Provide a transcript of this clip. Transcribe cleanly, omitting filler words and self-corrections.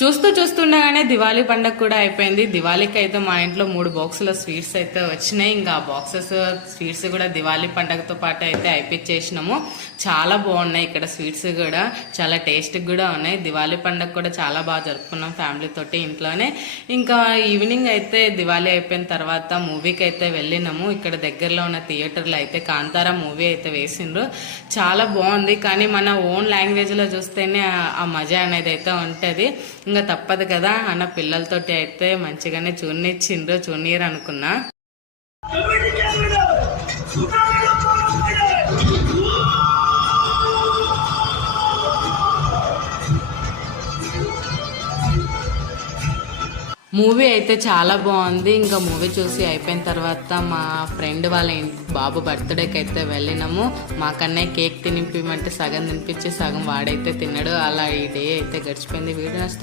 చూస్తుండగానే దివాళీ పండగ కూడా అయిపోయింది. దివాళీకి అయితే మా ఇంట్లో 3 బాక్సుల స్వీట్స్ అయితే వచ్చినాయి. ఇంకా ఆ బాక్సెస్ స్వీట్స్ కూడా దివాళీ పండగతో పాటు అయితే అయిపించేసినాము. చాలా బాగున్నాయి ఇక్కడ స్వీట్స్ కూడా, చాలా టేస్ట్ కూడా ఉన్నాయి. దివాళీ పండగ కూడా చాలా బాగా జరుపుకున్నాం ఫ్యామిలీ తోటి ఇంట్లోనే. ఇంకా ఈవినింగ్ అయితే దివాళీ అయిపోయిన తర్వాత మూవీకి అయితే వెళ్ళినాము. ఇక్కడ దగ్గరలో ఉన్న థియేటర్లో అయితే కాంతారా మూవీ అయితే వేసిండ్రు. చాలా బాగుంది. కానీ మన ఓన్ లాంగ్వేజ్ లో చూస్తేనే ఆ మజా అనేది అయితే ఉంటది. ఇంకా తప్పదు కదా అన్న పిల్లలతోటి అయితే మంచిగానే చూడనీరు అనుకున్నా. మూవీ అయితే చాలా బాగుంది. ఇంకా మూవీ చూసి అయిపోయిన తర్వాత మా ఫ్రెండ్ వాళ్ళ బాబు బర్త్డేకి అయితే వెళ్ళినాము. మాకన్నే కేక్ తినిపిమంటే సగం తినిపించి సగం వాడైతే తిన్నాడు. అలా ఈ డే అయితే గడిచిపోయింది. వీడియో నచ్చితే